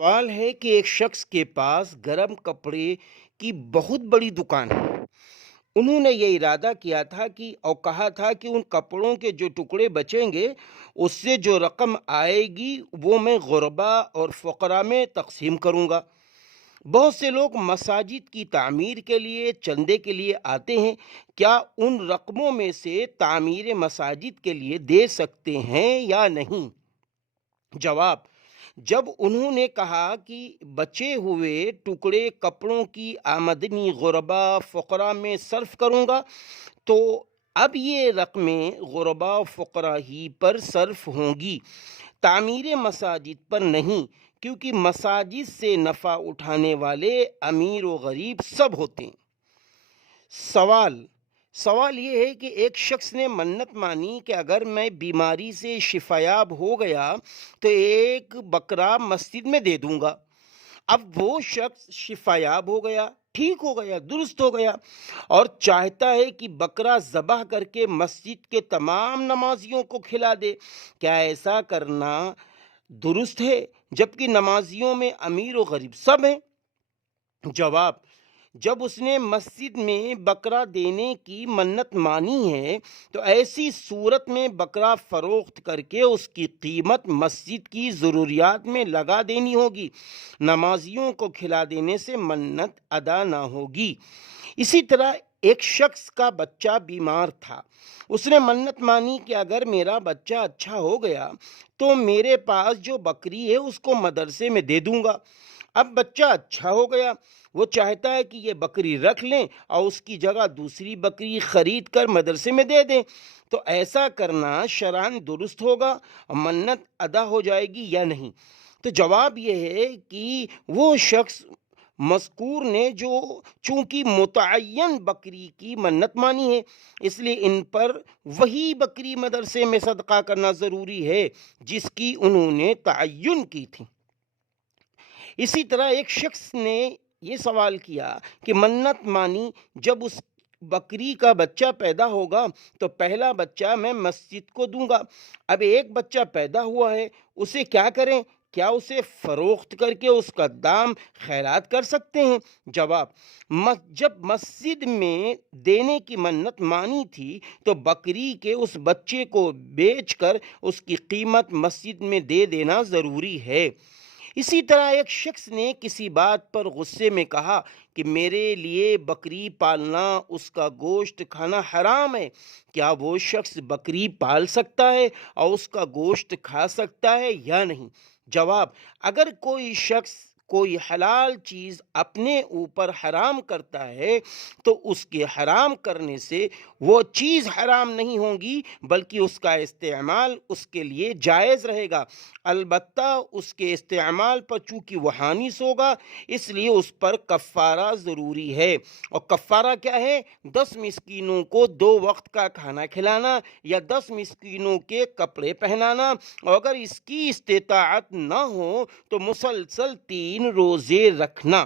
سوال ہے کہ ایک شخص کے پاس گرم کپڑے کی بہت بڑی دکان ہے۔ انہوں نے یہ ارادہ کیا تھا کہ اور کہا تھا کہ ان کپڑوں کے جو ٹکڑے بچیں گے اس سے جو رقم آئے گی وہ میں غربا اور فقراء میں تقسیم کروں گا۔ بہت سے لوگ مساجد کی تعمیر کے لیے چندے کے لیے آتے ہیں۔ کیا ان رقموں میں سے تعمیر مساجد کے لیے دے سکتے ہیں یا نہیں؟ جواب: جب انہوں نے کہا کہ بچے ہوئے ٹکڑے کپڑوں کی آمدنی غربا فقراء میں صرف کروں گا تو اب یہ رقمیں غربا فقراء ہی پر صرف ہوں گی، تعمیر مساجد پر نہیں، کیونکہ مساجد سے نفع اٹھانے والے امیر و غریب سب ہوتے ہیں۔ سوال یہ ہے کہ ایک شخص نے منت مانی کہ اگر میں بیماری سے شفایاب ہو گیا تو ایک بکرا مسجد میں دے دوں گا۔ اب وہ شخص شفایاب ہو گیا، ٹھیک ہو گیا، درست ہو گیا، اور چاہتا ہے کہ بکرا ذبح کر کے مسجد کے تمام نمازیوں کو کھلا دے۔ کیا ایسا کرنا درست ہے جبکہ نمازیوں میں امیر و غریب سب ہیں؟ جواب: جب اس نے مسجد میں بکرا دینے کی منت مانی ہے تو ایسی صورت میں بکرا فروخت کر کے اس کی قیمت مسجد کی ضروریات میں لگا دینی ہوگی، نمازیوں کو کھلا دینے سے منت ادا نہ ہوگی۔ اسی طرح ایک شخص کا بچہ بیمار تھا، اس نے منت مانی کہ اگر میرا بچہ اچھا ہو گیا تو میرے پاس جو بکری ہے اس کو مدرسے میں دے دوں گا۔ اب بچہ اچھا ہو گیا، وہ چاہتا ہے کہ یہ بکری رکھ لیں اور اس کی جگہ دوسری بکری خرید کر مدرسے میں دے دیں، تو ایسا کرنا شرعاً درست ہوگا اور منت ادا ہو جائے گی یا نہیں؟ تو جواب یہ ہے کہ وہ شخص مذکور نے جو چونکہ متعین بکری کی منت مانی ہے، اس لیے ان پر وہی بکری مدرسے میں صدقہ کرنا ضروری ہے جس کی انہوں نے تعین کی تھی۔ اسی طرح ایک شخص نے یہ سوال کیا کہ منت مانی جب اس بکری کا بچہ پیدا ہوگا تو پہلا بچہ میں مسجد کو دوں گا، اب ایک بچہ پیدا ہوا ہے، اسے کیا کریں؟ کیا اسے فروخت کر کے اس کا دام خیرات کر سکتے ہیں؟ جواب: جب مسجد میں دینے کی منت مانی تھی تو بکری کے اس بچے کو بیچ کر اس کی قیمت مسجد میں دے دینا ضروری ہے۔ اسی طرح ایک شخص نے کسی بات پر غصے میں کہا کہ میرے لیے بکری پالنا، اس کا گوشت کھانا حرام ہے۔ کیا وہ شخص بکری پال سکتا ہے اور اس کا گوشت کھا سکتا ہے یا نہیں؟ جواب: اگر کوئی شخص کوئی حلال چیز اپنے اوپر حرام کرتا ہے تو اس کے حرام کرنے سے وہ چیز حرام نہیں ہوگی بلکہ اس کا استعمال اس کے لیے جائز رہے گا، البتہ اس کے استعمال پر چونکہ وہ حانث ہوگا اس لیے اس پر کفارہ ضروری ہے۔ اور کفارہ کیا ہے؟ 10 مسکینوں کو 2 وقت کا کھانا کھلانا یا 10 مسکینوں کے کپڑے پہنانا، اور اگر اس کی استطاعت نہ ہو تو مسلسل 3 روزے رکھنا۔